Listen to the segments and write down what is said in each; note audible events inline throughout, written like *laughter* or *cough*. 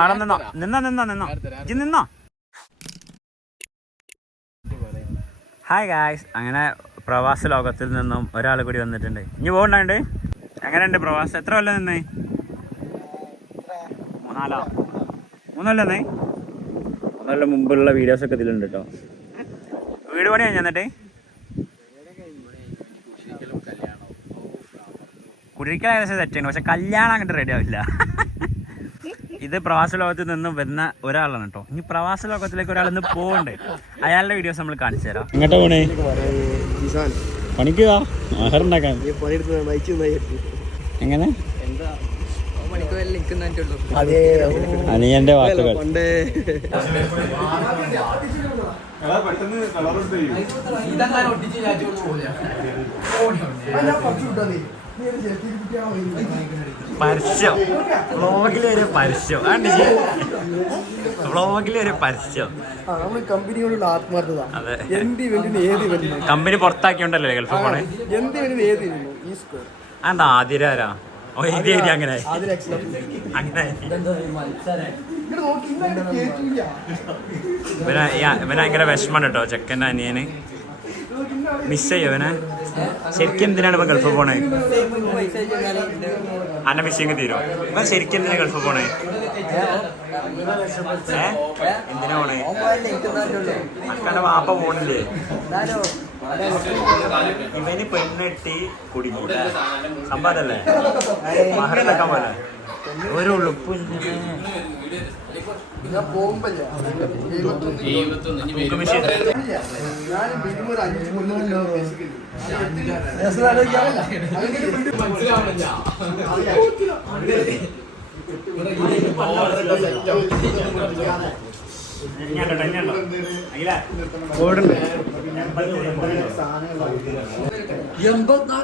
അവിടെ നിന്നോ. നിന്നോ നിന്നോ നിന്നോ. ഇജ്ജ് നിന്നോ. ഹായ് ഗായ്സ് അങ്ങനെ പ്രവാസ ലോകത്തിൽ നിന്നും ഒരാൾ കൂടി വന്നിട്ടുണ്ട്. ഇനി പോകണ്ടാണ്ട് എങ്ങനെയുണ്ട് പ്രവാസം? എത്ര കൊല്ലം നിന്നേ? മൂന്നാലോ? മൂന്നല്ലേ മൂന്നല്ല മുമ്പുള്ള വീഡിയോസ് ഒക്കെ ഇതിലുണ്ട് കേട്ടോ വീട് പണി കഴിഞ്ഞു എന്നിട്ട്? കുടിരിക്കൽ ഏകദേശം സെറ്റാണ് പക്ഷെ കല്യാണം അങ്ങോട്ട് റെഡി ആവില്ല. *laughs* ഇത് പ്രവാസ ലോകത്തിൽ നിന്ന് വരുന്ന ഒരാളാണ് കേട്ടോ ഇനി പ്രവാസ ലോകത്തിലേക്ക് ഒരാൾ ഇന്ന് പോകണ്ടേ അയാളുടെ വീഡിയോസ് നമ്മൾ കാണിച്ചു തരാം. എങ്ങോട്ടാ പോണേ? പണിക്ക് ആഹാരം എങ്ങനെ? അനിയന്റെ വാക്കുകൾ പരസ്യം. വ്ളോഗിലെ ഒരു പരസ്യം. വ്ളോഗിലെ ഒരു പരസ്യം. കമ്പനിയോടുള്ള ആത്മാർത്ഥത. അതെ. എന്ത് ഇവന്റിന് ഏത് ഇവന്റിന് കമ്പനി പുറത്താക്കിയോണ്ടല്ലേ ഗൾഫ് പോണേ? എന്ത് ഇവന്റിന് ഏത് ഇവന്റിനും ഈ സ്ക്വയർ അതെന്താ ആതിരാരാ ഓ അങ്ങനെ. അങ്ങനെ. ഇവനെ ഭയങ്കര വിഷമാണ് കേട്ടോ ചെക്കന്റെ അനിയന്? മിസ് ചെയ്യോ ഇവനെ ശരിക്കും എന്തിനാണ് ഇപ്പൊ ഗൾഫ് പോണേ? അന്ന മിസ്സിങ് തീരോ ഇപ്പൊ ശരിക്കും എന്തിനാ ഗൾഫ് പോണേ? എന്തിനാ പോണേ? അക്കന്റെ വാപ്പ പോണില്ലേ? ഇവന് പെണ്ണെട്ടി കുടുങ്ങി സമ്പാദല്ലേ മഹറൊക്കെ പോലെ. ഒരു ഉളുപ്പ്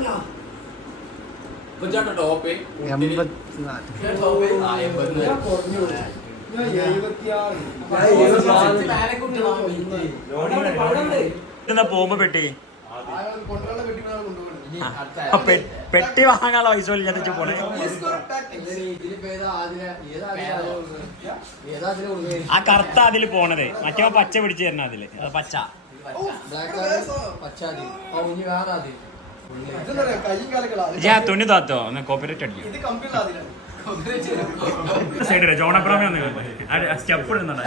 ഞാൻ പോകുമ്പോ പെട്ടി പെട്ടി വാങ്ങാനുള്ള പൈസ പോലും ഞാൻ പോണേ ആ കറുത്ത അതിൽ പോണത് മറ്റേ പച്ച പിടിച്ചു തരണ അതിൽ അത് പച്ച ഞാൻ തുണി താത്തോ? ഒന്ന് കോപ്പറേറ്റ് അടിക്കും. ജോണപ്രാമി ഒന്ന് സ്റ്റെപ്പ് ഇടുന്നുണ്ട്.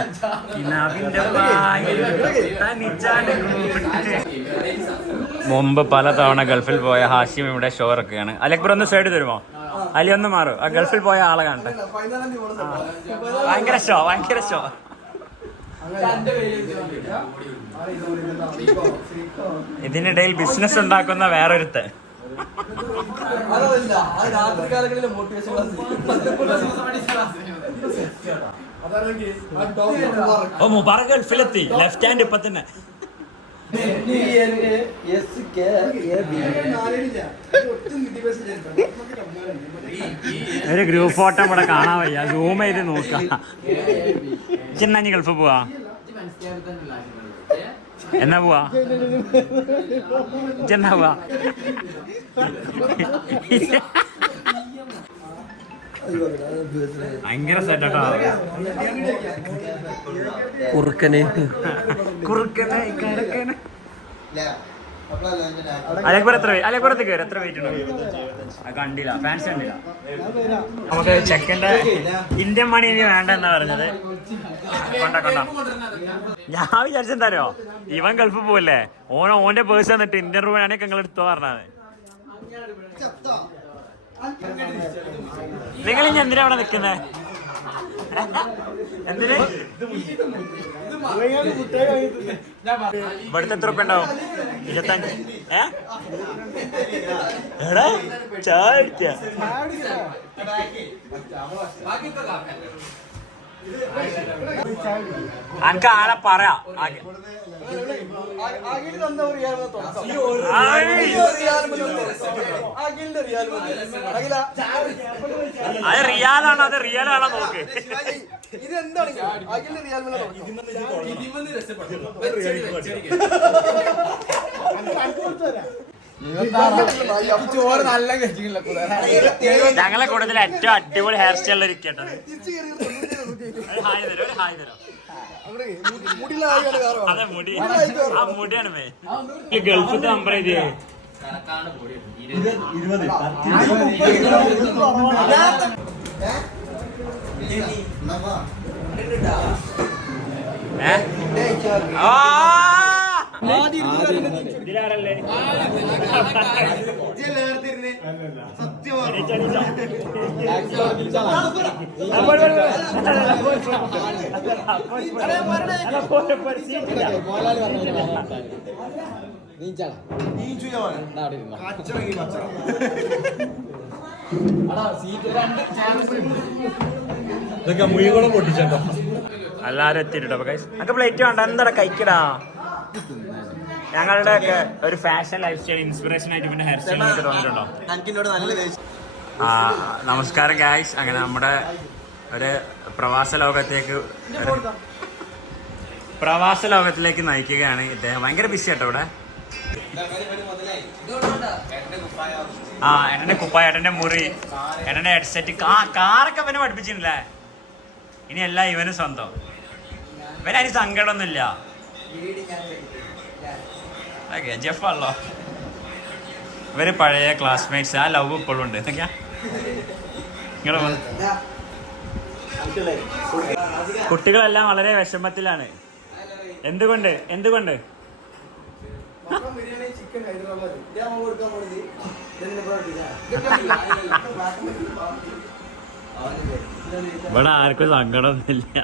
മുമ്പ് പല തവണ ഗൾഫിൽ പോയ ഹാഷിം ഇവിടെ ഷോ ഇറക്കുകയാണ്. അലക്ബർ ഒന്ന് സൈഡ് തരുമോ? അലി ഒന്ന് മാറും. ആ ഗൾഫിൽ പോയ ആളെ കാണട്ടെ. ഭയങ്കര ഷോ ഭയങ്കര ഷോ ഇതിനിടയിൽ ബിസിനസ് ഉണ്ടാക്കുന്ന വേറൊരുത്തൻ. ഓ മുബാറക് ഗൾഫിലെത്തി. ലെഫ്റ്റ് ഹാൻഡ് ഇപ്പൊ തന്നെ. ഒരു ഗ്രൂപ്പ് ഫോട്ടോ ഇവിടെ കാണാൻ വയ്യ. സൂം ചെയ്ത് നോക്കാം. ചിന്ന ഗൾഫ് പോവാ? എന്നാ പോവാ? ചെന്നാ പോവാ? ഭയങ്കര സെറ്റാ കുറുക്കനെ. കുറുക്കനെ കരക്കനെ അലക്ബർ എത്ര അലക്ബറത്ത് കയറി എത്ര വെയിറ്റ് ഉണ്ട് കണ്ടില്ല ഫാൻസ് കണ്ടില്ല. നമുക്ക് ചെക്കന്റെ ഇന്ത്യൻ മണി ഇനി വേണ്ട എന്നാ പറഞ്ഞത്. കൊണ്ട കൊണ്ട. ഞാൻ വിചാരിച്ചെന്താരോ ഇവൻ ഗൾഫ് പോവല്ലേ? ഓൻ ഓന്റെ പേഴ്സ് തന്നിട്ട് ഇന്ത്യൻ രൂപ ആണെങ്കിൽ നിങ്ങൾ എടുത്തോ പറഞ്ഞത് നിങ്ങൾ ഇനി എന്തിനാ അവിടെ നിൽക്കുന്നേ? എന്തിന്? ഇവിടുത്തെ എത്ര ഉപ്പ ഉണ്ടാവും? ഇരുപത്തഞ്ച്. ഏടാ അടിക്കാ അനക്ക് ആളെ പറയാ. അത് റിയാലാണോ അത് റിയലാണോ നോക്ക്. ഇത്? എന്താണ് റിയാൽ ഞങ്ങളെ കൂടുതൽ ഏറ്റവും അടിപൊളി ഹെയർ സ്റ്റൈലിൽ ഇരിക്കട്ടെ. ഹായ് തരോ ഒരു ഹായ് തരോ? അതെ മുടി. ആ മുടിയാണ് മേ ഈ ഗൾഫിത്തെ നമ്പർ എഴുതിയേ സീറ്റ് രണ്ട് ഇതിലാരല്ലേ ഇതൊക്കെ മുഴുവൻ എല്ലാരും പ്ലേറ്റ് വേണ്ട എന്താടാ കഴിക്കടാ? ഞങ്ങളുടെ ഒക്കെ ഒരു ഫാഷൻ ലൈഫ് സ്റ്റൈൽ ഇൻസ്പിറേഷൻ ആയിട്ട് പിന്നെ ഹെയർ സ്റ്റൈൽ ഒക്കെ തോന്നിയിട്ടുണ്ടോ നല്ല ദേഷ്യം. ആ, നമസ്കാരം ഗായ്സ് അങ്ങനെ നമ്മുടെ ഒരു പ്രവാസ ലോകത്തേക്ക് പ്രവാസ ലോകത്തിലേക്ക് നയിക്കുകയാണ് ഇദ്ദേഹം. ഭയങ്കര ബിസി ആട്ടോ ഇവിടെ. ആ എന്നെ കുപ്പായ ഏട്ടന്റെ മുറി ഏട്ടന്റെ ഹെഡ്സെറ്റ് കാ കാറൊക്കെ പിന്നെ പഠിപ്പിച്ചിട്ടില്ലേ ഇനി എല്ലാം ഇവന് സ്വന്തം. ഇവനതിന് സങ്കടമൊന്നുമില്ല. ഓക്കെ ജഫാണല്ലോ ഇവർ പഴയ ക്ലാസ്മേറ്റ്സ് ആ ലവ് ഇപ്പോഴും ഉണ്ട്. എന്തൊക്കെയാ കുട്ടികളെല്ലാം വളരെ വിഷമത്തിലാണ്. എന്തുകൊണ്ട്? എന്തുകൊണ്ട്? ചിക്കൻ ഇവിടെ ആർക്കും സങ്കടമൊന്നുമില്ല.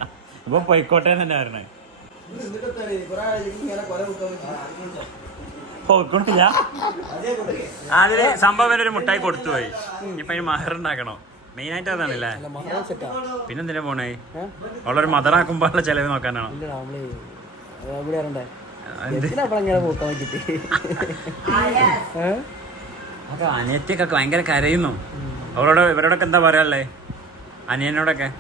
ഇപ്പൊ പോയിക്കോട്ടെ തന്നെ പറഞ്ഞേ. പോയിക്കൊണ്ടില്ല. അതിൽ സംഭവം ഒരു മുട്ടായി കൊടുത്തു പോയി. ഇപ്പൊ അതിന് മഹർ ഉണ്ടാക്കണോ? മെയിൻ ആയിട്ട് അതാണല്ലേ. പിന്നെന്തിനാ പോണേ? അവളൊരു മദറാക്കുമ്പോഴുള്ള ചെലവ് നോക്കാനാണോ? അനിയത്തിയൊക്കെ ഭയങ്കര കരയുന്നു. അവരോട് ഇവരോടൊക്കെ എന്താ പറയാല്ലേ അനിയനോടൊക്കെ.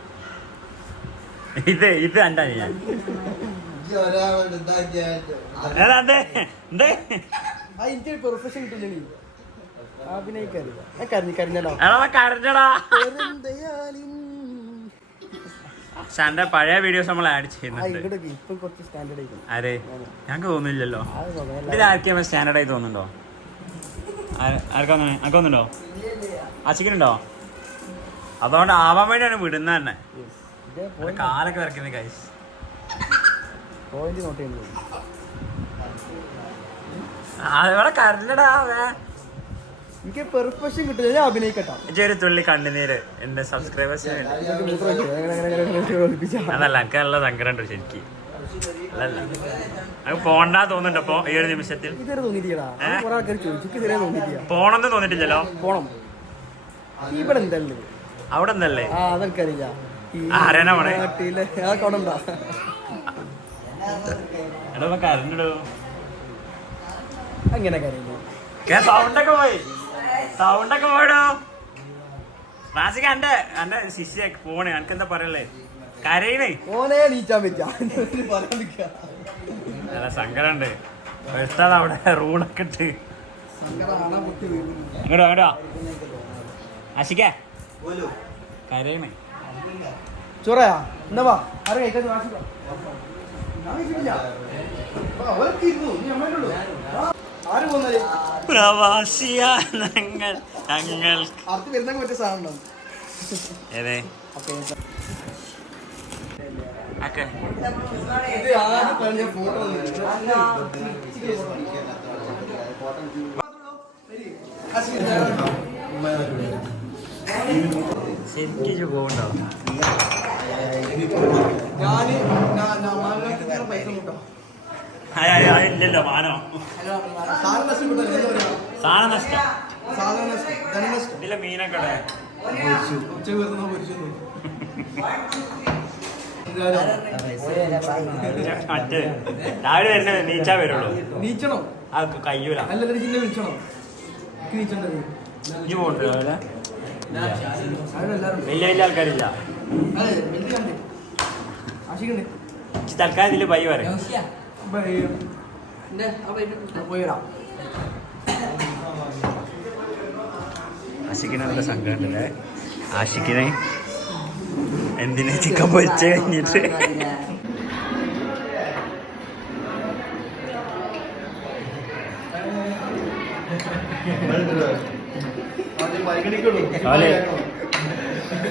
ഇത് ഇത് എന്റെ അനിയൻ. സാറിന്റെ എന്തേ? പ്രൊഫഷൻ കിട്ടില്ല പഴയ വീഡിയോസ് നമ്മൾ ആഡ് ചെയ്യുന്നുണ്ട്. അരെ ഞങ്ങൾക്ക്. ഇതിൽ ആർക്കും സ്റ്റാൻഡേർഡ് ആയി തോന്നുന്നുണ്ടോ? ആർക്കാ അങ്ങനെ തോന്നുന്നുണ്ടോ? അച്ഛനുണ്ടോ അതുകൊണ്ട് ആവാൻ വേണ്ടിയാണ് വിടുന്നത് തന്നെ. കാലൊക്കെ വരയ്ക്കുന്നത് കൈസ് point കരലടാ ചെയ്യുന്നത്. ഇവിടെ കരഞ്ഞടാ എനിക്ക് പെർഫെക്ഷൻ ഞാൻ അഭിനയിക്കട്ടോ. ഇജ്ജ് തുള്ളി കണ്ണുനീര് എന്റെ സബ്സ്ക്രൈബേഴ്സിന്. അതല്ല എനിക്ക് നല്ല സങ്കടം ഉണ്ട് ശരിക്കും അല്ലല്ല അത് പോണ്ടാ തോന്നുന്നുണ്ട് അപ്പൊ ഈ ഒരു നിമിഷത്തിൽ? പോണെന്ന് തോന്നിട്ടില്ലല്ലോ? പോണം. ഇവിടെ എന്തല്ലേ അവിടെ നിന്നല്ലേ ആ അതെനിക്കറിയില്ല. ഈ ആരാനാ പോണേ? നാട്ടിലെ അതൊക്കെ അവിടെ ഉണ്ടാ എടാ കരഞ്ഞിടൂ. അങ്ങനെ കരയില്ല പോയി. സൗണ്ട് ഒക്കെ പോയിടോ. റാസിക എന്റെ എന്റെ ശിഷ്യ ഫോണ് എനിക്ക് എന്താ പറയല്ലേ? കരയണേ. ഓനെ നീച്ചാൻ പറ്റാ പറയാൻ നിൽക്കുക നല്ല സങ്കടമുണ്ട് എടുത്താൽ അവിടെ ഇട്ട്. ആശിക്ക. കരയണേ. ചൊറയാ എന്നാ വാ? ആരും കഴിക്കാൻ വാശിക്കോ ഞാൻ കഴിച്ചിട്ടില്ല വാ, ഓരൊക്കെ ഇരുന്നു. നീ അമ്മേന്റെ ഉള്ളൂ. ആ, ആര് പോന്നാൽ പ്രവാസിയ ഞങ്ങൾ. ഞങ്ങൾ. അടുത്ത് വരുന്നൊക്കെ പറ്റിയ സാധനം ഏതേ? ഫോട്ടോ ശരിക്കും പോകണ്ടോ ഇല്ലല്ലോ മാനോ സാധനം നഷ്ടം. ഇതിലെ മീനൊക്കെ മറ്റേ രാവിലെ വരുന്നത് നീച്ചാ വരുള്ളൂ നീച്ചണോ. ആ കയ്യൂല. അല്ലല്ല നീച്ചണോ നീച്ചണ്ടത്. പോകണ്ടോ രാവിലെ? വലിയ വലിയ ആൾക്കാരില്ല തൽക്കാലം ഇതിൽ ബൈ പറയും. പോയിടാം ആശിക്കിന് നല്ല എന്തിനാ ചിക്കൻ പൊരിച്ച് കഴിഞ്ഞിട്ട്?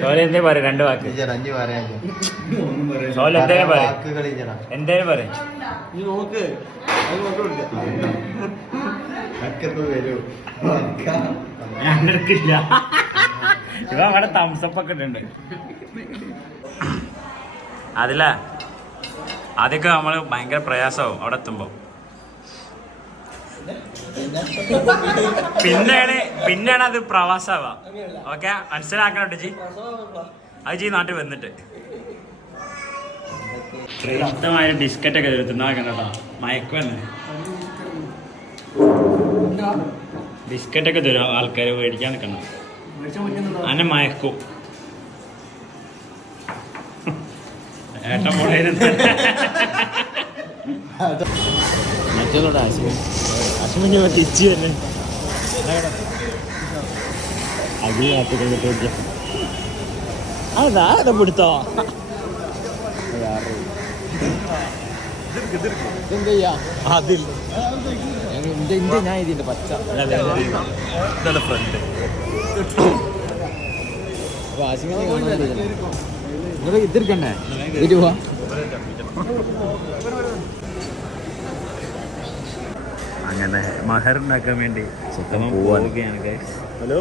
സോലെ. എന്തേ പറ രണ്ട് വാക്ക്. അഞ്ച് പറയാൻ സോലെ എന്തേലും പറ എന്തേ പറ നോക്ക് ഞങ്ങൾക്കില്ല ഇവ അവിടെ തംസപ്പ് ഒക്കെ ഉണ്ട് അതില്ല ആദ്യമൊക്കെ നമ്മൾ ഭയങ്കര പ്രയാസമാവും അവിടെ എത്തുമ്പോ. പിന്നെയാണ് പിന്നെയാണ് അത് പ്രവാസാവാ ഓക്കെ മനസ്സിലാക്കണം ജി. അത് ജീ നാട്ടിൽ വന്നിട്ട്. ഇഷ്ടമായ ബിസ്ക്കറ്റ് ഒക്കെ തിന്നാക്കണം കേട്ടോ മയക്കുവന്നെ ബിസ്ക്കറ്റ് ഒക്കെ തരും ആൾക്കാർ മേടിക്കാൻ നിൽക്കണം. അന്നെ മയക്കും. ഏട്ടൻ പോണേരുന്ന് മറ്റുള്ള അശ്വിനി തിരിച്ചു തന്നെ അതി കാത്തുകൊണ്ടിട്ട് അതാ അതാ പിടുത്തോ? അതിൽ. ഞാൻ ഇതിന്റെ പച്ച. ഫ്രണ്ട് ഇതിരിക്കണ്ടേ ഇരുവാ അങ്ങനെ മഹർ ഉണ്ടാക്കാൻ വേണ്ടി പോവുകയാണ്. ഹലോ?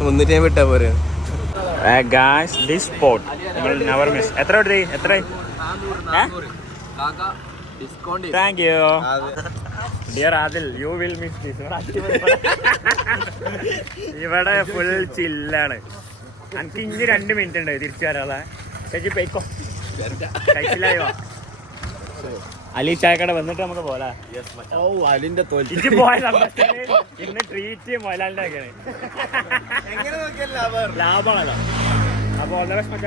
മുന്നൂറ്റി ഞാൻ വിട്ടാ പോരെ ദിസ് സ്പോട്ട് നിങ്ങൾ നെവർ മിസ് എത്ര? എടുത്തി എത്ര thank you dear Adil you will miss this ഇവിടെ ഫുൾ ചില്ലാണ് എനിക്ക് ഇനി രണ്ട് മിനിറ്റ് ഉണ്ട്. തിരിച്ചു വരാളെ ചേച്ചി പോയിക്കോ. കഴിച്ചില്ലായോ? അലി ചായക്കട വന്നിട്ട് നമുക്ക് പോലാ ഓ അലിന്റെ തോൽവി പോയ ഇന്ന് ട്രീറ്റ് മൊലാലിന്റെ ഒക്കെയാണ്. ലാഭമാണല്ലോ. അപ്പൊ ഓൾ ദ ബെസ്റ്റ്